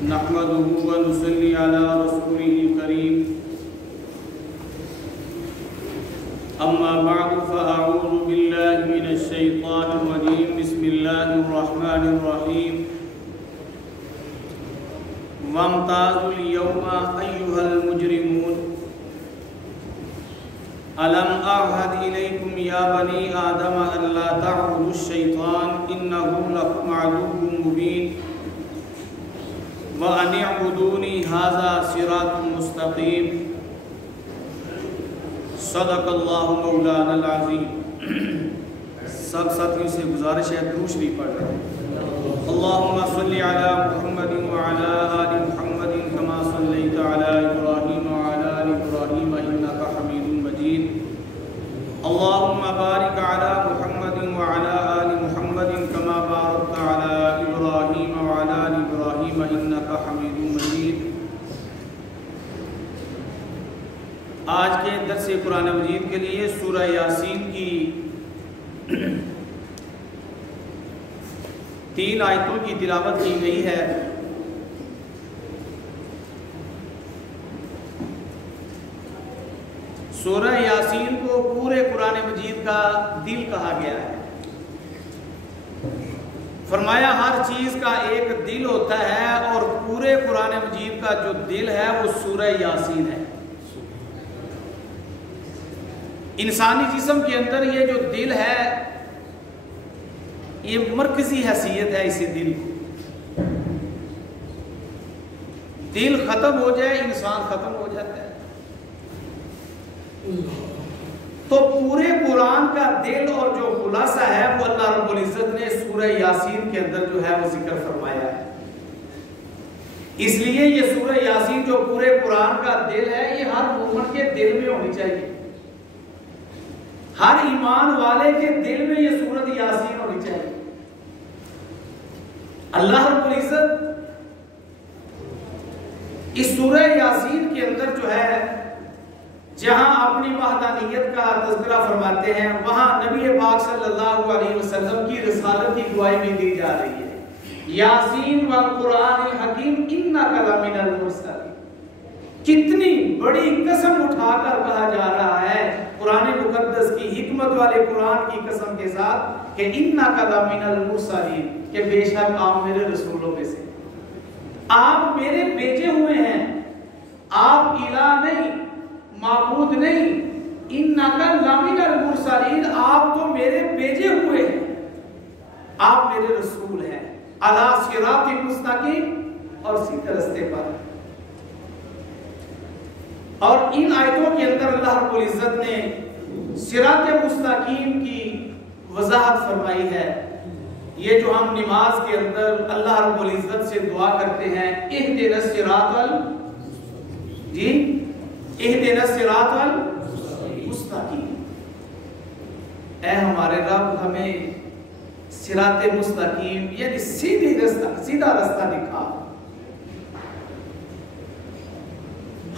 نحمده ونصلي على رسوله الكريم أما بعد فأعوذ بالله من الشيطان الرجيم بسم الله الرحمن الرحيم وامتازوا اليوم أيها المجرمون ألم أعهد إليكم يا بني آدم ألا تعبدوا الشيطان إنه لكم عدو مبين وأن اعبدوني هذا صراط مستقيم صدق اللہ مولانا العظیم۔ سب ساتھیوں سے گزارش ہے درود شریف پڑھ رہے ہیں۔ اللہم صلی علی محمد وعلی آل محمد کما صلیت علی ابراہیم وعلی آل ابراہیم انک حمید مجید۔ اللہم بارک علی محمد وعلی آل محمد کما بارکت علی ابراہیم وعلی آل ابراہیم انک حمید مجید۔ آج کے درس قرآن مجید کے لیے سورہ یاسین کی 3 آیتوں کی تلاوت کی گئی ہے۔ سورہ یاسین کو پورے قرآن مجید کا دل کہا گیا ہے۔ فرمایا ہر چیز کا ایک دل ہوتا ہے اور پورے قرآن مجید کا جو دل ہے وہ سورہ یاسین ہے۔ انسانی جسم کے اندر یہ جو دل ہے یہ مرکزی حیثیت ہے اسی دل کو۔ دل ختم ہو جائے انسان ختم ہو جاتا ہے۔ تو پورے قرآن کا دل اور جو خلاصہ ہے وہ اللہ رب العزت نے سورہ یاسین کے اندر جو ہے وہ ذکر فرمایا ہے۔ اس لیے یہ سورہ یاسین جو پورے قرآن کا دل ہے یہ ہر مومن کے دل میں ہونی چاہیے۔ ہر ایمان والے کے دل میں یہ سورۃ یاسین ہونی چاہیے۔ اللہ رب العزت اس سورہ یاسین کے اندر جو ہے جہاں اپنی وحدانیت کا تذکرہ فرماتے ہیں وہاں نبی پاک صلی اللہ علیہ وسلم کی رسالت کی گواہی بھی دی جا رہی ہے۔ یاسین والقرآن الحکیم انک لمن المرسلین، کتنی بڑی قسم اٹھا کر کہا جا رہا ہے قرآن مقدس کی حکمت والے قرآن کی قسم کے ساتھ کہ انک لمن المرسلین، کہ بے شک آپ میرے رسولوں میں سے، آپ میرے بھیجے ہوئے ہیں، آپ الہ نہیں، معبود نہیں، انک لمن المرسلین، آپ تو میرے بھیجے ہوئے ہیں، آپ میرے رسول ہیں، علی صراط مستقیم، اور سیدھے راستے پر۔ اور ان آیتوں کے اندر اللہ رب العزت نے صراط مستقیم کی وضاحت فرمائی ہے۔ یہ جو ہم نماز کے اندر اللہ رب العزت سے دعا کرتے ہیں اہدنا الصراط اہدنا الصراط المستقیم، اے ہمارے رب ہمیں صراط مستقیم یعنی سیدھا راستہ دکھا۔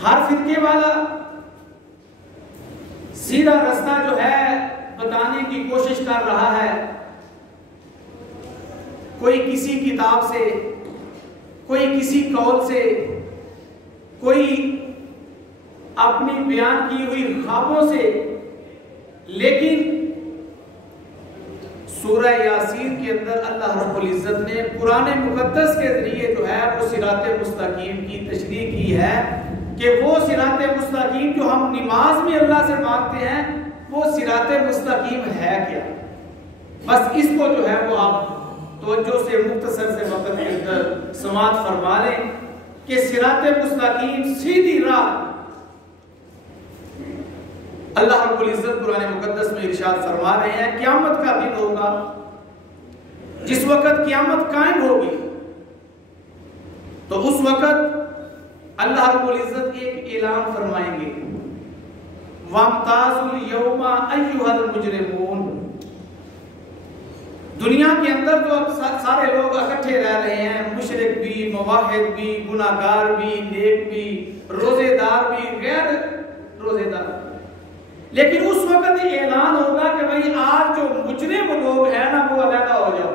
ہر فرقے والا سیدھا راستہ جو ہے بتانے کی کوشش کر رہا ہے، کوئی کسی کتاب سے، کوئی کسی قول سے، کوئی اپنی بیان کی ہوئی خوابوں سے، لیکن سورہ یاسین کے اندر اللہ رب العزت نے قرآن مقدس کے ذریعے جو ہے وہ صراط مستقیم کی تشریح کی ہے کہ وہ صراط مستقیم جو ہم نماز میں اللہ سے مانگتے ہیں وہ صراط مستقیم ہے کیا؟ بس اس کو جو ہے وہ آپ توجہ سے مختصر سے وقت کے اندر سماعت فرما لیں کہ صراط مستقیم سیدھی راہ۔ اللہ رب العزت قرآن مقدس میں ارشاد فرما رہے ہیں قیامت کا دن ہوگا، جس وقت قیامت قائم ہوگی تو اس وقت اللہ رب العزت ایک اعلان فرمائیں گے وَامْتَازُوا الْيَوْمَ أَيُّهَا الْمُجْرِمُونَ۔ دنیا کے اندر تو سارے لوگ اکٹھے رہ رہے ہیں، مشرک بھی، موحد بھی، گناہگار بھی، نیک بھی، روزے دار بھی، غیر روزے دار، لیکن اس وقت یہ اعلان ہوگا کہ بھئی آج جو مجرم لوگ ہیں نا وہ علیحدہ ہو جاؤ۔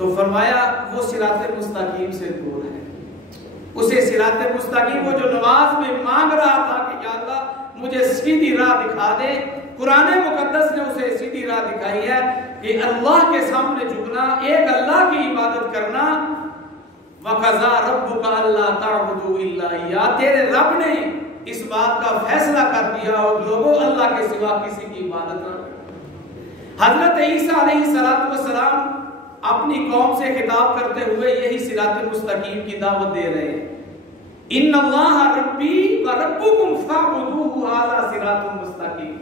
تو فرمایا وہ صراط مستقیم سے دور ہے. اسے صراط مستقیم وہ جو نماز میں مانگ رہا تھا کہ یا اللہ مجھے سیدھی راہ دکھا دے، قرآن مقدس نے اسے سیدھی راہ دکھائی ہے کہ اللہ کے سامنے جھکنا، ایک اللہ کی عبادت کرنا. وَقَضَىٰ رَبُّكَ أَلَّا تَعْبُدُوا إِلَّا إِيَّاهُ، تیرے رب نے اس بات کا فیصلہ کر دیا اور لوگوں اللہ کے سوا کسی کی عبادت نہ کریں. حضرت عیسیٰ علیہ السلام اپنی قوم سے خطاب کرتے ہوئے یہی صراط مستقیم کی دعوت دے رہے ہیں. ان اللہ ربی و ربکم فاعبدوہ ھذا صراط مستقیم.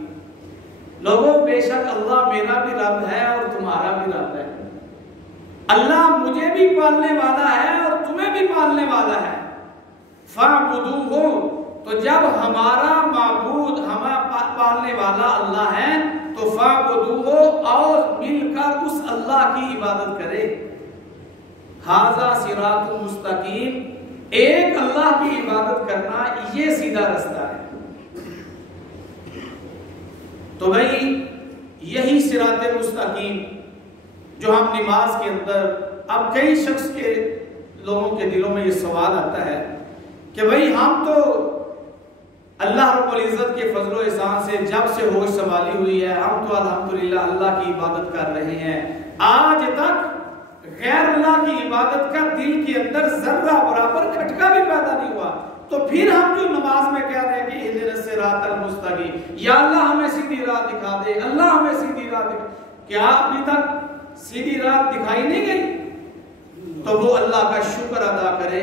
لوگوں بے شک اللہ میرا بھی رب ہے اور تمہارا بھی رب ہے. اللہ مجھے بھی پالنے والا ہے اور تمہیں بھی پالنے والا ہے. فاعبدوہ، تو جب ہمارا معبود ہمیں پالنے والا اللہ ہے تو فاعبدوہ، اور مل کر اس اللہ کی عبادت کرے. ھذا صراط مستقیم، ایک اللہ کی عبادت کرنا یہ سیدھا رستہ ہے. تو بھائی یہی صراط مستقیم جو ہم نماز کے اندر، اب کئی شخص کے لوگوں کے دلوں میں یہ سوال آتا ہے کہ بھائی ہم تو اللہ رب العزت کے فضل و احسان سے جب سے ہوش سنبھالی ہوئی ہے ہم تو الحمدللہ اللہ کی عبادت کر رہے ہیں، آج تک غیر اللہ کی عبادت کا دل کے اندر ذرہ برابر کھٹکا بھی پیدا نہیں ہوا، تو پھر ہم جو نماز میں کہہ رہے ہیں کہ اہدنا الصراط المستقیم، یا اللہ ہمیں سیدھی راہ دکھا دے، اللہ ہمیں سیدھی راہ دکھا، کیا ابھی تک سیدھی راہ دکھائی نہیں گئی؟ تو وہ اللہ کا شکر ادا کرے.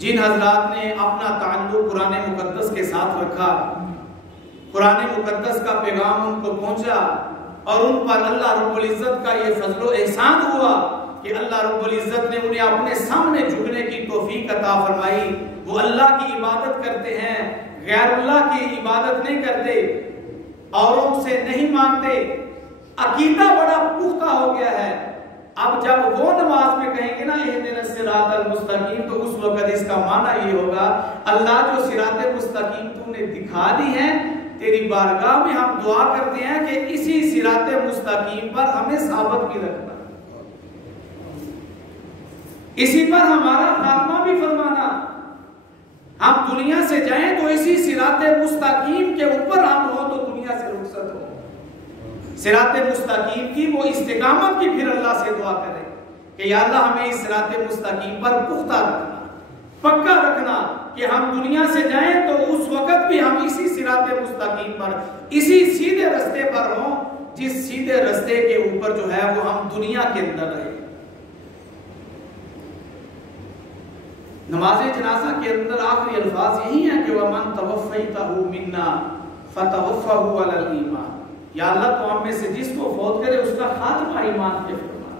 جن حضرات نے اپنا تعلق قرآن مقدس کے ساتھ رکھا، قرآن مقدس کا پیغام ان کو پہنچا اور ان پر اللہ رب العزت کا یہ فضل و احسان ہوا کہ اللہ رب العزت نے انہیں اپنے سامنے جھکنے کی توفیق عطا فرمائی. وہ اللہ کی عبادت کرتے ہیں، غیر اللہ کی عبادت نہیں کرتے، اوروں سے نہیں مانگتے، عقیدہ بڑا پختہ ہو گیا ہے. اب جب وہ نماز میں کہیں گے نا اہدنا الصراط المستقیم، تو اس وقت اس کا معنی یہ ہوگا اللہ جو صراط مستقیم تو نے دکھا دی ہے، تیری بارگاہ میں ہم دعا کرتے ہیں کہ اسی صراط مستقیم پر ہمیں ثابت بھی رکھنا، اسی پر ہمارا خاتمہ بھی فرمانا. ہم دنیا سے جائیں تو اسی صراط مستقیم کے اوپر ہم ہوں تو دنیا سے رخصت ہو. صراط مستقیم کی وہ استقامت کی پھر اللہ سے دعا کریں کہ یا اللہ ہمیں اس صراط مستقیم پر پختہ رکھنا، پکا رکھنا کہ ہم دنیا سے جائیں تو اس وقت بھی ہم اسی صراط مستقیم پر، اسی سیدھے رستے پر ہوں جس سیدھے رستے کے اوپر جو ہے وہ ہم دنیا کے اندر رہیں. نماز جنازہ کے اندر آخری الفاظ یہی ہیں کہ وَمَن تَوَفَّيْتَهُ مِنَّا فَتَوَفَّهُ عَلَى الْإِيمَانِ، یا اللہ تو ہم میں سے جس کو فوت کرے اس کا خاتمہ ایمان کے فرما.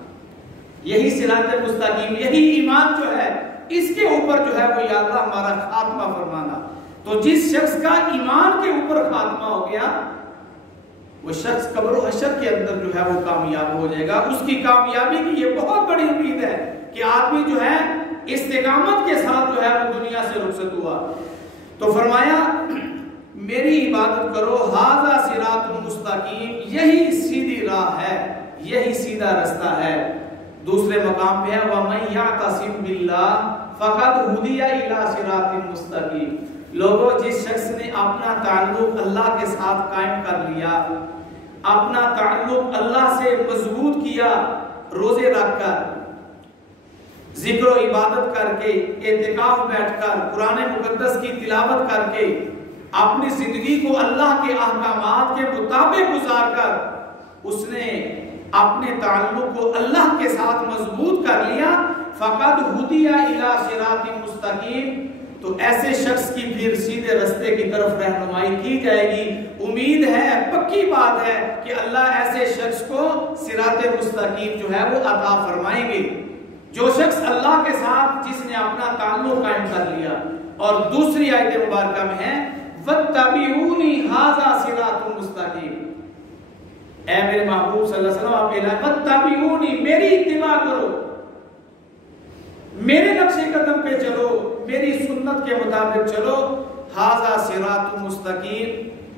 یہی صراط مستقیم، یہی ایمان جو ہے اس کے اوپر جو ہے وہ یا اللہ ہمارا خاتمہ فرمانا. تو جس شخص کا ایمان کے اوپر خاتمہ ہو گیا وہ شخص قبر و حشر کے اندر جو ہے وہ کامیاب ہو جائے گا. اس کی کامیابی کی یہ بہت بڑی امید ہے کہ آدمی جو ہے استقامت کے ساتھ جو ہے وہ دنیا سے رخصت ہوا. تو فرمایا میری عبادت کرو، ھذا صراط مستقیم، یہی سیدھی راہ ہے، یہی سیدھا رستہ ہے. دوسرے مقام پہ ہے وَمَن يَعْتَصِم بِاللَّهِ فَقَدْ هُدِيَ إِلَىٰ صِرَاطٍ مُسْتَقِيمٍ. لوگوں جس شخص نے اپنا تعلق اللہ کے ساتھ قائم کر لیا، اپنا تعلق اللہ سے مضبوط کیا، روزے رکھ کر، ذکر و عبادت کر کے، اعتکاف بیٹھ کر، قرآن مقدس کی تلاوت کر کے، اپنی زندگی کو اللہ کے احکامات کے مطابق گزار کر اس نے اپنے تعلق کو اللہ کے ساتھ مضبوط کر لیا، فقد ہدی الی صراط مستقیم، تو ایسے شخص کی پھر سیدھے رستے کی طرف رہنمائی کی جائے گی. امید ہے، پکی بات ہے کہ اللہ ایسے شخص کو صراط مستقیم جو ہے وہ عطا فرمائیں گے. جو شخص اللہ کے ساتھ جس نے اپنا تعلق قائم کر لیا. اور دوسری آیت مبارکہ میں ہے وَاتَّبِعُونِي هَذَا صِرَاطٌ مُسْتَقِيمٌ. اے میرے محبوب صلی اللہ علیہ وسلم آپ اعلان وَاتَّبِعُونِی، میری اتباع کرو، میرے نقش قدم پہ چلو، میری سنت کے مطابق چلو. هَذَا صِرَاطٌ مُسْتَقِيمٌ،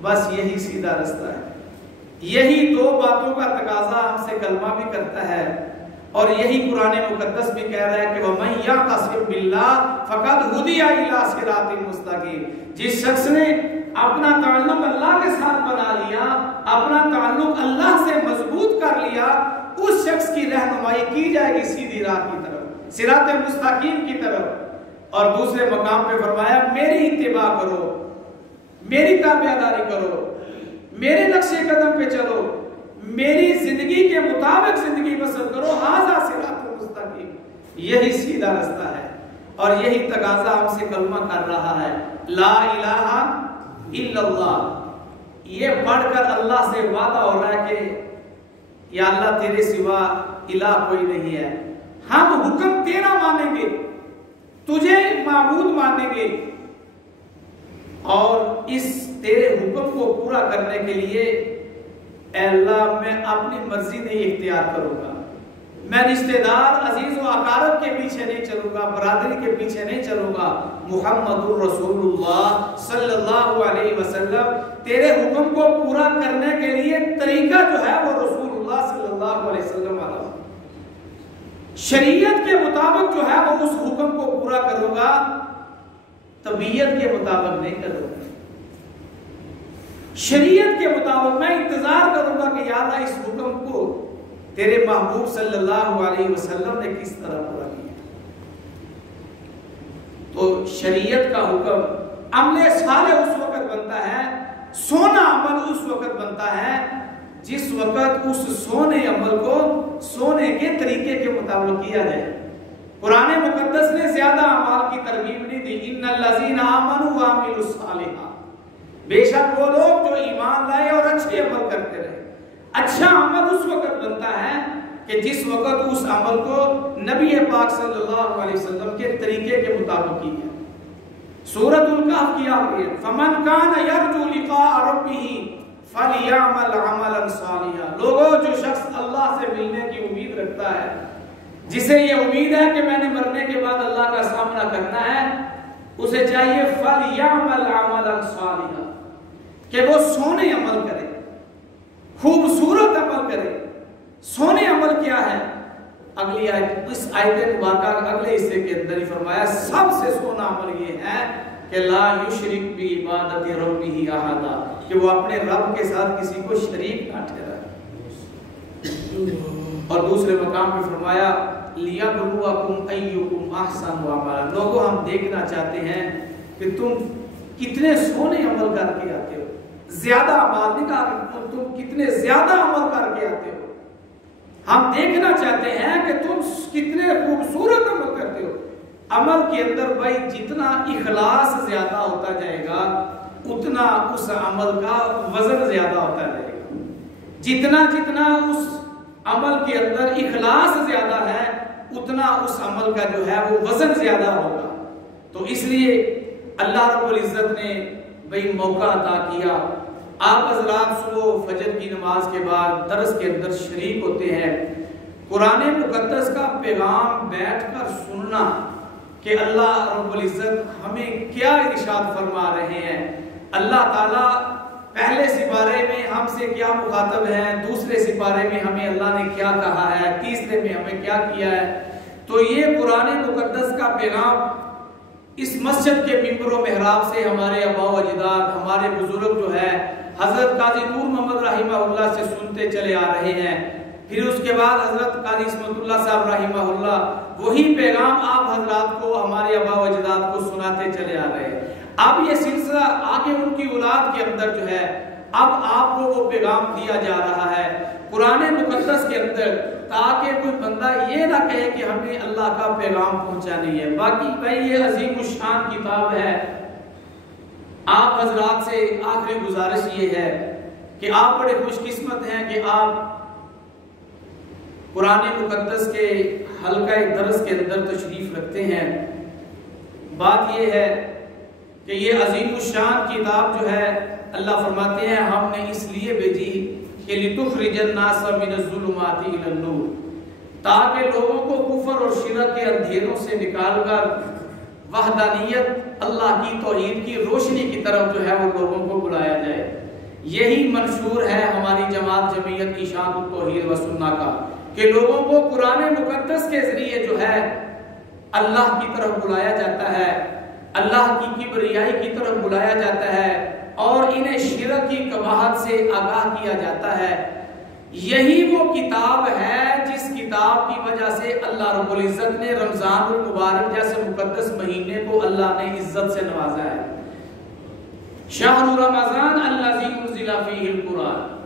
بس یہی سیدھا رستہ ہے. یہی دو باتوں کا تقاضا ہم سے کلمہ بھی کرتا ہے اور یہی قرآن مقدس بھی کہہ رہا ہے کہ وَمَن يَعْتَصِم بِاللَّهِ فَقَدْ هُدِيَ إِلَىٰ صِرَاطٍ مُسْتَقِيمٍ، جس شخص نے اپنا تعلق اللہ کے ساتھ بنا لیا، اپنا تعلق اللہ سے مضبوط کر لیا، اس شخص کی رہنمائی کی جائے گی سیدھی راہ کی طرف، صراط مستقیم کی طرف۔ اور دوسرے مقام پہ فرمایا میری اتباع کرو، میری تابعداری کرو، میرے نقش قدم پہ چلو، میری زندگی کے مطابق زندگی بسر کرو، ھذا صراط مستقیم، یہی سیدھا رستہ ہے۔ اور یہی تقاضا ہم سے کلمہ کر رہا ہے، لا الہ الا اللہ۔ یہ پڑھ کر اللہ سے وعدہ ہو رہا ہے کہ یا اللہ تیرے سوا الہ کوئی نہیں ہے، ہم حکم تیرا مانیں گے، تجھے معبود مانیں گے، اور اس تیرے حکم کو پورا کرنے کے لیے اے اللہ میں اپنی مرضی نہیں اختیار کروں گا، میں رشتہ دار عزیز و اقارب کے پیچھے نہیں چلوں گا، برادری کے پیچھے نہیں چلوں گا، محمد الرسول اللہ صلی اللہ علیہ وسلم تیرے حکم کو پورا کرنے کے لیے طریقہ جو ہے وہ رسول اللہ صلی اللہ علیہ وسلم والا، شریعت کے مطابق جو ہے وہ اس حکم کو پورا کروں گا، طبیعت کے مطابق نہیں کروں گا، شریعت کے مطابق میں انتظار کروں گا کہ یا اللہ اس حکم کو تیرے محبوب صلی اللہ علیہ وسلم نے کس طرح پورا کیا۔ تو شریعت کا حکم عمل صالح اس وقت بنتا ہے، سونا عمل اس وقت بنتا ہے جس وقت اس سونے عمل کو سونے کے طریقے کے مطابق کیا جائے۔ قرآن مقدس نے زیادہ اعمال کی ترغیب نہیں دی، ان الذین آمنوا وعملوا الصالحات، بے شک وہ لوگ جو ایمان لائے اور اچھے عمل کرتے رہے۔ اچھا عمل اس وقت بنتا ہے کہ جس وقت اس عمل کو نبی پاک صلی اللہ علیہ وسلم کے طریقے کے مطابق کی جائے۔ سورۃ الکہف کی آیت ہے فمن کان یرجو لقاء ربہ فلیعمل عملا صالحا، لوگوں جو شخص اللہ سے ملنے کی امید رکھتا ہے، جسے یہ امید ہے کہ میں نے مرنے کے بعد اللہ کا سامنا کرنا ہے، اسے چاہیے فلیعمل عملا صالحا کہ وہ سونے عمل کرے، خوبصورت عمل کرے۔ سونے عمل کیا ہے؟ اگلی آیت، اس آیت مبارکہ اگلے حصے کے اندر ہی فرمایا سب سے سونا عمل یہ ہے کہ لا یشرک بعبادت ربہ احدا، کہ وہ اپنے رب کے ساتھ کسی کو شریک نہ ٹھہرائے۔ اور دوسرے مقام پہ فرمایا لیبلوکم ایکم احسن عملا، لوگوں ہم دیکھنا چاہتے ہیں کہ تم کتنے سونے عمل کر کے آتے ہو، زیادہ عمل نہیں کر، تم کتنے زیادہ عمل کر کے آتے ہو، ہم دیکھنا چاہتے ہیں کہ تم کتنے خوبصورت عمل کرتے ہو۔ عمل کے اندر بھائی جتنا اخلاص زیادہ ہوتا جائے گا اتنا اس عمل کا وزن زیادہ ہوتا جائے گا، جتنا جتنا اس عمل کے اندر اخلاص زیادہ ہے اتنا اس عمل کا جو ہے وہ وزن زیادہ ہوگا۔ تو اس لیے اللہ رب العزت نے بھئی موقع عطا کیا، آپ حضرات صبح فجر کی نماز کے بعد درس کے اندر شریک ہوتے ہیں، قرآن مقدس کا پیغام بیٹھ کر سننا کہ اللہ رب العزت ہمیں کیا ارشاد فرما رہے ہیں، اللہ تعالیٰ پہلے سپارے میں ہم سے کیا مخاطب ہے، دوسرے سپارے میں ہمیں اللہ نے کیا کہا ہے، تیسرے میں ہمیں کیا کیا ہے۔ تو یہ قرآن مقدس کا پیغام اس مسجد کے ممبر و محراب سے ہمارے آباء و اجداد، ہمارے بزرگ جو ہے حضرت قاضی نور محمد رحمہ اللہ سے سنتے چلے آ رہے ہیں، پھر اس کے بعد حضرت قاضی اسمت اللہ صاحب رحمہ اللہ وہی پیغام آپ حضرات کو، ہمارے آباء و اجداد کو سناتے چلے آ رہے ہیں۔ اب یہ سلسلہ آگے ان کی اولاد کے اندر جو ہے اب آپ کو وہ پیغام دیا جا رہا ہے قرآن مقدس کے اندر، تاکہ کوئی بندہ یہ نہ کہے کہ ہمیں اللہ کا پیغام پہنچا نہیں ہے۔ باقی بھائی یہ عظیم الشان کتاب ہے، آپ حضرات سے آخری گزارش یہ ہے کہ آپ بڑے خوش قسمت ہیں کہ آپ قرآن مقدس کے حلقہ درس کے اندر تشریف رکھتے ہیں۔ بات یہ ہے کہ یہ عظیم الشان کتاب جو ہے اللہ فرماتے ہیں ہم نے اس لیے بھیجی کہ لِتُخْرِجَ النَّاسَ مِنَ الظُّلُمَاتِ إِلَى النُّورِ، تاکہ لوگوں کو کفر اور شرک کے اندھیروں سے نکال کر وحدانیت اللہ کی توحید کی روشنی کی طرف جو ہے وہ لوگوں کو بلایا جائے۔ یہی منشور ہے ہماری جماعت جمعیت اشاعت التوحید و سنہ کا کہ لوگوں کو قرآن مقدس اللہ کی طرف بلایا جاتا ہے، اللہ کی کبریائی کی طرف بلایا جاتا ہے اور انہیں شرک کی قباحت سے آگاہ کیا جاتا ہے۔ یہی وہ کتاب ہے جس کتاب کی وجہ سے اللہ رب العزت نے رمضان المبارک جیسے مقدس مہینے کو اللہ نے عزت سے نوازا ہے۔ شہر رمضان الذی انزل فیہ القرآن،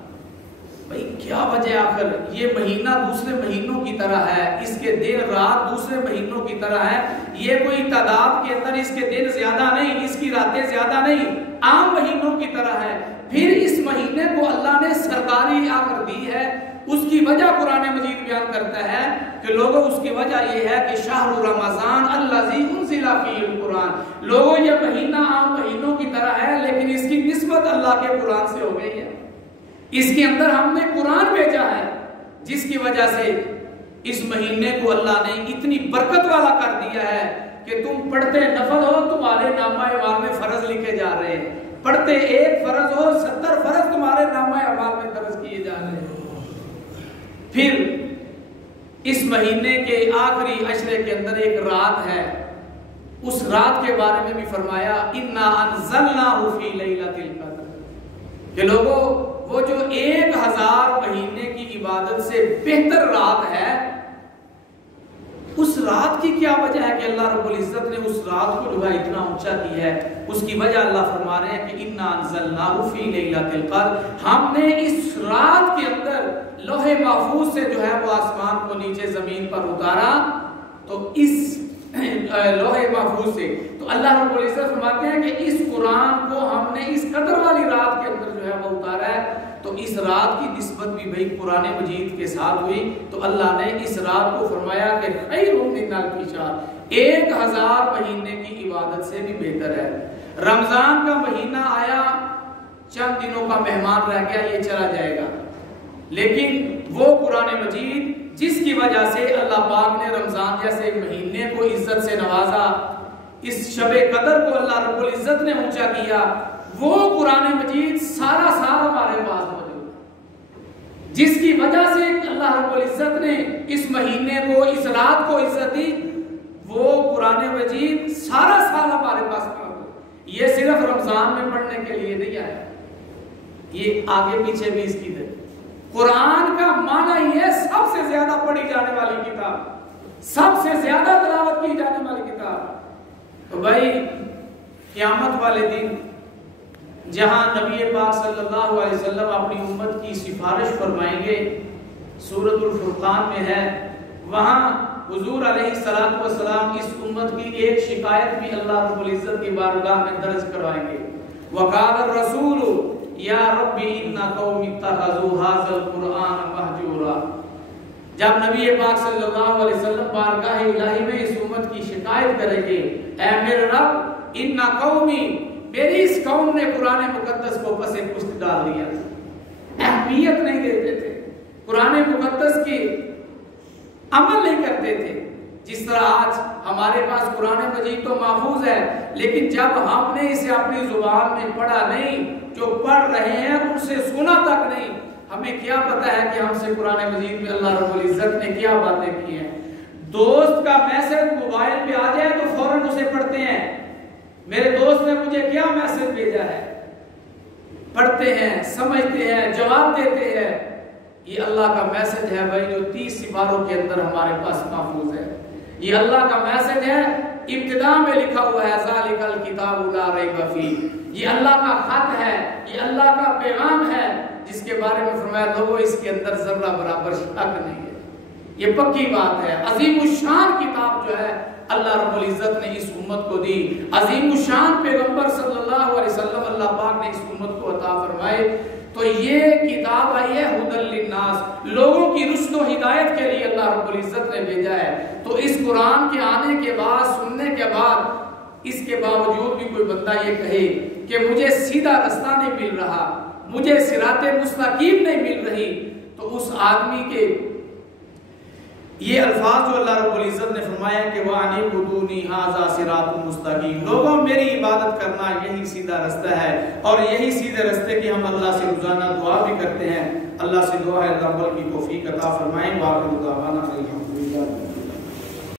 بھئی کیا وجہ آخر؟ یہ مہینہ دوسرے مہینوں کی طرح ہے، اس کے دن رات دوسرے مہینوں کی طرح ہے، یہ کوئی تعداد کے اندر اس کے دن زیادہ نہیں، اس کی راتیں زیادہ نہیں، عام مہینوں کی طرح ہے۔ پھر اس مہینے کو اللہ نے سرکاری آخر دی ہے، اس کی وجہ قرآن مجید بیان کرتا ہے کہ لوگوں اس کی وجہ یہ ہے کہ شہر رمضان الذی انزل فیہ القرآن، لوگوں یہ مہینہ عام مہینوں کی طرح ہے لیکن اس کی نسبت اللہ کے قرآن سے ہو گئی ہے، اس کے اندر ہم نے قرآن بھیجا ہے، جس کی وجہ سے اس مہینے کو اللہ نے اتنی برکت والا کر دیا ہے کہ تم پڑھتے نفل ہو تمہارے نامہ اعمال میں فرض لکھے جا رہے ہیں، پڑھتے ایک فرض ہو 70 فرض تمہارے نامہ اعمال میں درج کیے جا رہے ہیں۔ پھر اس مہینے کے آخری عشرے کے اندر ایک رات ہے، اس رات کے بارے میں بھی فرمایا انا انزلناہ فی لیلۃ القدر، کہ لوگوں وہ جو 1000 مہینے کی عبادت سے بہتر رات ہے، اس رات کی کیا وجہ ہے کہ اللہ رب العزت نے اس رات کو جو ہے اتنا اونچا کی ہے؟ اس کی وجہ اللہ فرما رہے ہیں کہ انا انزلناہ فی لیلۃ القدر، ہم نے اس رات کے اندر لوح محفوظ سے جو ہے وہ آسمان کو نیچے زمین پر اتارا، تو اس لوح محفوظ سے تو اللہ رب العزت فرماتے ہیں کہ اس قرآن کو ہم نے اس قدر والی رات کے اندر جو ہے وہ اتارا ہے، تو اس رات کی نسبت بھی بھئی قرآن مجید کے ساتھ ہوئی، تو اللہ نے اس رات کو فرمایا کہ خیر من الف شہر، 1000 مہینے کی عبادت سے بھی بہتر ہے۔ رمضان کا مہینہ آیا، چند دنوں کا مہمان رہ گیا، یہ چلا جائے گا، لیکن وہ قرآن مجید جس کی وجہ سے اللہ پاک نے رمضان جیسے مہینے کو عزت سے نوازا، اس شب قدر کو اللہ رب العزت نے اونچا کیا، وہ قرآن مجید سارا سال ہمارے پاس موجود ہے، جس کی وجہ سے اللہ رب العزت نے اس مہینے کو اس رات کو عزت دی، وہ قرآن مجید سارا سال ہمارے پاس موجود۔ یہ صرف رمضان میں پڑھنے کے لیے نہیں آیا، یہ آگے پیچھے بھی اس کی دے۔ قرآن کا معنی یہ سب سے زیادہ پڑھی جانے والی کتاب، سب سے زیادہ تلاوت کی جانے والی کتاب۔ تو بھائی قیامت والے دن جہاں نبی پاک صلی اللہ علیہ وسلم اپنی امت کی سفارش فرمائیں گے، سورۃ الفرقان میں ہے، وہاں حضور علیہ السلام اس امت کی ایک شکایت بھی اللہ رب العزت کی بارگاہ میں درج کروائیں گے۔ وقال الرسول یا ربی ان قوم اتخذوا ھذا القرآن مہجورا، جب نبی پاک صلی اللہ علیہ وسلم بارگاہ الہی میں اس امت کی شکایت کریں گے، اے میرے رب ان قومی، میری اس قوم نے قرآن مقدس کو پس پشت ڈال دیا، اہمیت نہیں دیتے تھے، قرآن مقدس کی عمل نہیں کرتے تھے۔ جس طرح آج ہمارے پاس قرآن مجید تو محفوظ ہے، لیکن جب ہم نے اسے اپنی زبان میں پڑھا نہیں، جو پڑھ رہے ہیں ان سے سنا تک نہیں، ہمیں کیا پتا ہے کہ ہم سے قرآن مجید میں اللہ رب العزت نے کیا باتیں کی ہیں۔ دوست کا میسج موبائل پہ آ جائے تو فوراً اسے پڑھتے ہیں، میرے دوست نے مجھے کیا میسج بھیجا ہے، پڑھتے ہیں، سمجھتے ہیں، جواب دیتے ہیں۔ یہ اللہ کا میسج ہے بھائی، جو 30 سپاروں کے اندر ہمارے پاس محفوظ ہے۔ یہ اللہ کا میسج ہے، ابتدا میں لکھا ہوا ہے ذالک الکتاب لا ریب فیہ، یہ اللہ کا خط ہے، یہ اللہ کا پیغام ہے، جس کے بارے میں فرمایا لوگوں اس کے اندر ذرہ برابر شک نہیں ہے، یہ پکی بات ہے۔ عظیم الشان کتاب جو ہے اللہ رب العزت نے اس امت کو دی، عظیم الشان پیغمبر صلی اللہ علیہ وسلم اللہ پاک نے اس امت کو عطا فرمائے۔ تو یہ کتاب آئی ہے ھدی للناس، لوگوں کی رشد و ہدایت کے لیے اللہ رب العزت نے بھیجا ہے۔ تو اس قرآن کے آنے کے بعد، سننے کے بعد، اس کے باوجود بھی کوئی بندہ یہ کہے کہ مجھے سیدھا رستہ نہیں مل رہا، مجھے صراط مستقیم نہیں مل رہی، تو اس آدمی کے یہ الفاظ جو اللہ رب العزت نے فرمایا کہ وَأَنِ اعْبُدُونِي هَٰذَا صِرَاطٌ مُسْتَقِيمٌ، لوگوں میری عبادت کرنا یہی سیدھا رستہ ہے، اور یہی سیدھے رستے کی ہم اللہ سے روزانہ دعا بھی کرتے ہیں۔ اللہ سے دعا ہے اللہ عمل کی توفیق عطا فرمائیں۔ وآخر دعوانا